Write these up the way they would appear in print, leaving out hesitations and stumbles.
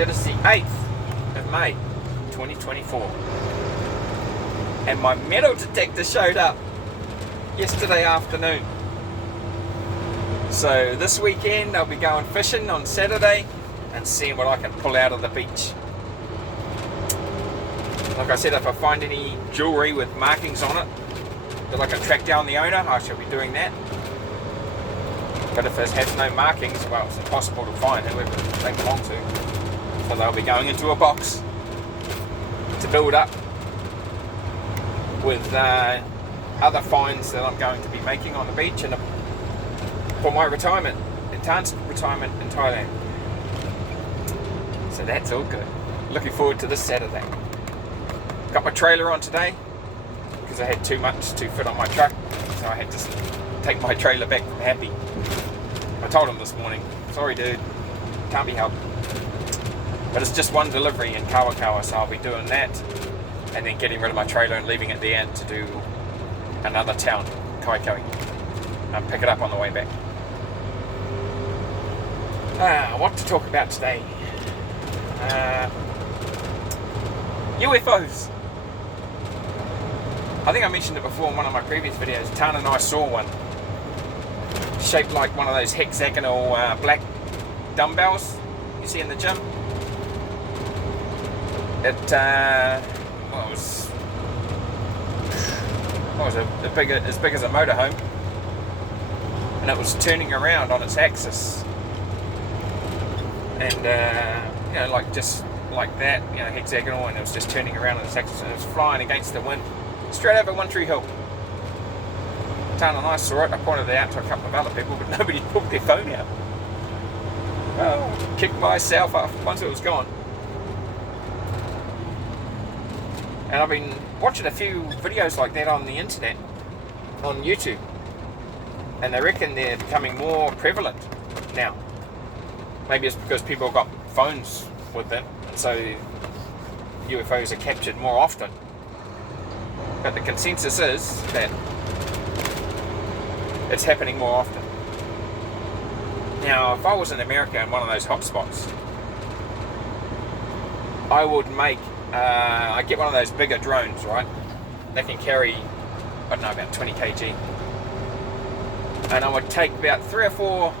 That is the 8th of May 2024. And my metal detector showed up yesterday afternoon. So this weekend I'll be going fishing on Saturday and seeing what I can pull out of the beach. Like I said, if I find any jewellery with markings on it that I can track down the owner, I shall be doing that. But if it has no markings, well, it's impossible to find whoever they belong to. So they'll be going into a box to build up with other finds that I'm going to be making on the beach and for my retirement, enhanced retirement in Thailand. So that's all good. Looking forward to this Saturday. Got my trailer on today because I had too much to fit on my truck, so I had to take my trailer back from Happy. I told him this morning, sorry dude, can't be helped. But it's just one delivery in Kawakawa, so I'll be doing that and then getting rid of my trailer and leaving it there to do another town, Kaikoui, and pick it up on the way back. What to talk about today? UFOs. I think I mentioned it before in one of my previous videos. Tan and I saw one shaped like one of those hexagonal black dumbbells you see in the gym. It was as big as a motorhome, and it was turning around on its axis, and like just like that, hexagonal, and it was just turning around on its axis, and it was flying against the wind straight over One Tree Hill. Tan and I saw it. I pointed it out to a couple of other people, but nobody pulled their phone out. Well, kicked myself up once it was gone. And I've been watching a few videos like that on the internet, on YouTube, and they reckon they're becoming more prevalent now. Maybe it's because people have got phones with them, and so UFOs are captured more often. But the consensus is that it's happening more often. Now, if I was in America in one of those hotspots, I would I'd get one of those bigger drones, right? They can carry, I don't know, about 20 kg. And I would take about 3 or 4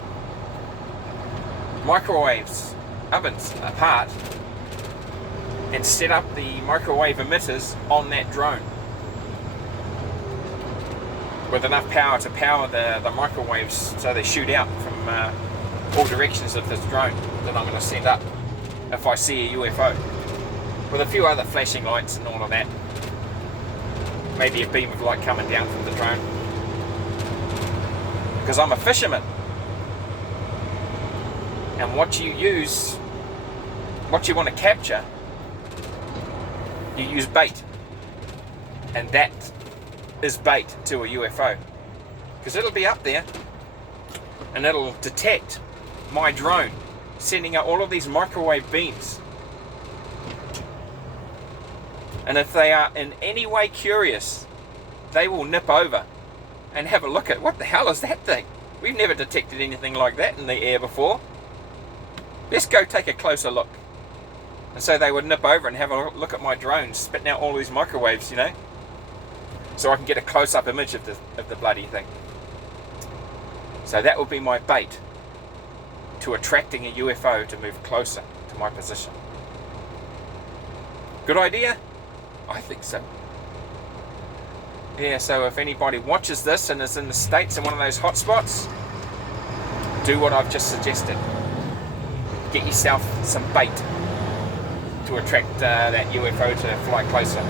microwaves, ovens apart, and set up the microwave emitters on that drone with enough power to power the microwaves so they shoot out from all directions of this drone that I'm going to send up if I see a UFO. With a few other flashing lights and all of that. Maybe a beam of light coming down from the drone. Because I'm a fisherman. And what you want to capture, you use bait. And that is bait to a UFO. Because it'll be up there and it'll detect my drone sending out all of these microwave beams. And if they are in any way curious, they will nip over and have a look at, what the hell is that thing? We've never detected anything like that in the air before. Let's go take a closer look. And so they would nip over and have a look at my drone spitting out all these microwaves, so I can get a close-up image of the bloody thing. So that would be my bait to attracting a UFO to move closer to my position. Good idea? I think so. Yeah, so if anybody watches this and is in the States in one of those hotspots, do what I've just suggested. Get yourself some bait to attract that UFO to fly closer.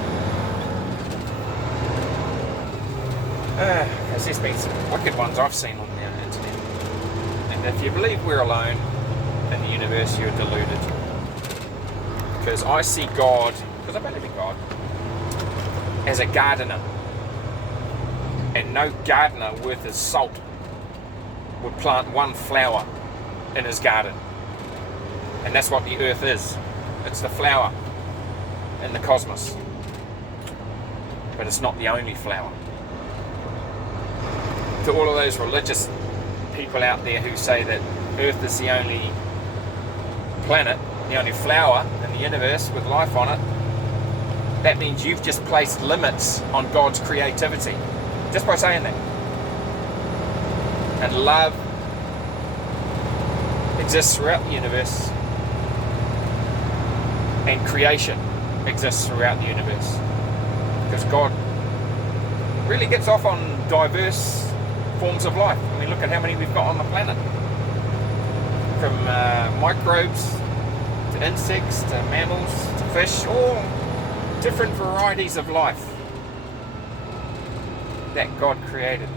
There's been some wicked ones I've seen on the internet. And if you believe we're alone in the universe, you're deluded. Because I see God, because I believe in God, as a gardener. And no gardener worth his salt would plant one flower in his garden. And that's what the earth is. It's the flower in the cosmos. But it's not the only flower. To all of those religious people out there who say that Earth is the only planet, the only flower in the universe with life on it, that means you've just placed limits on God's creativity. Just by saying that. And love exists throughout the universe. And creation exists throughout the universe. Because God really gets off on diverse forms of life. I mean, look at how many we've got on the planet. From microbes, to insects, to mammals, to fish, all different varieties of life that God created.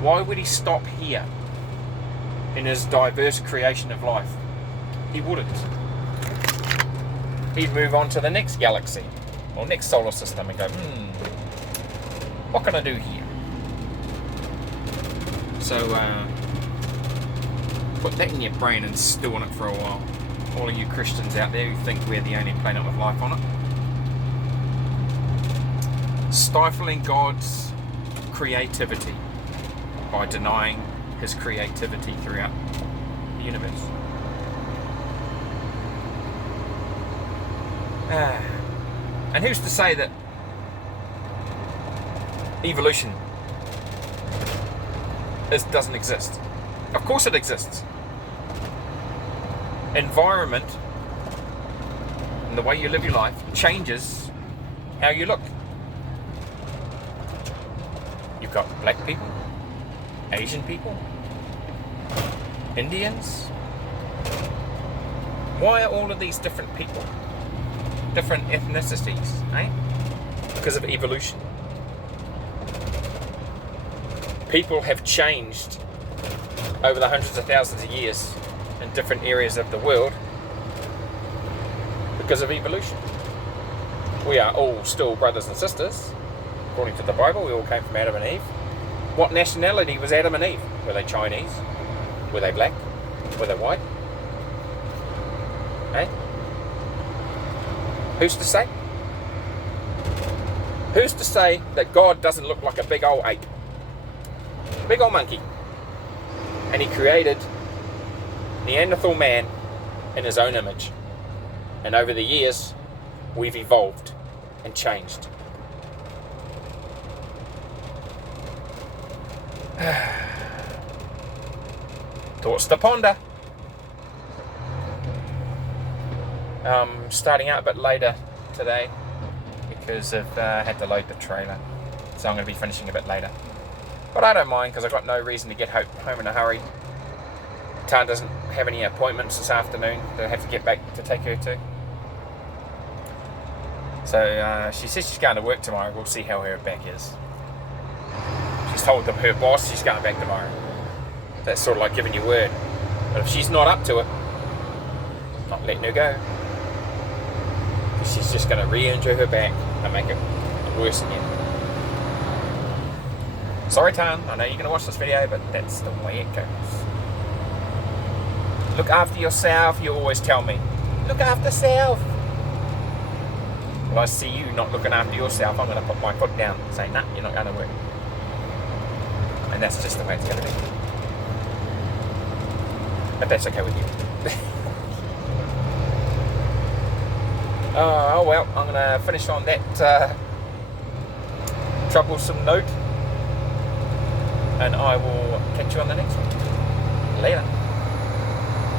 Why would he stop here in his diverse creation of life? He wouldn't. He'd move on to the next galaxy or next solar system and go, what can I do here? So put that in your brain and stew on it for a while. All of you Christians out there who think we're the only planet with life on it. Stifling God's creativity by denying his creativity throughout the universe. And who's to say that evolution doesn't exist? Of course it exists. Environment and the way you live your life changes how you look. You've got black people, Asian people, Indians. Why are all of these different people? Different ethnicities, eh? Because of evolution. People have changed over the hundreds of thousands of years in different areas of the world because of evolution. We are all still brothers and sisters. According to the Bible, we all came from Adam and Eve. What nationality was Adam and Eve? Were they Chinese? Were they black? Were they white? Eh? Who's to say? Who's to say that God doesn't look like a big old ape? Big old monkey. And he created Neanderthal man in his own image. And over the years, we've evolved and changed. Thoughts to ponder. Starting out a bit later today because I've had to load the trailer, so I'm going to be finishing a bit later. But I don't mind because I've got no reason to get home in a hurry. Tan doesn't have any appointments this afternoon that I have to get back to take her to. So she says she's going to work tomorrow. We'll see how her back is. She's told her boss she's going back tomorrow. That's sort of like giving your word. But if she's not up to it, not letting her go. She's just going to re-injure her back and make it worse again. Sorry, Tan, I know you're going to watch this video, but that's the way it goes. Look after yourself, you always tell me. Look after self. Well, I see you not looking after yourself, I'm going to put my foot down and say, nah, you're not going to work. And that's just the way it's going to be. But that's okay with you. Oh well, I'm going to finish on that troublesome note. And I will catch you on the next one. Later.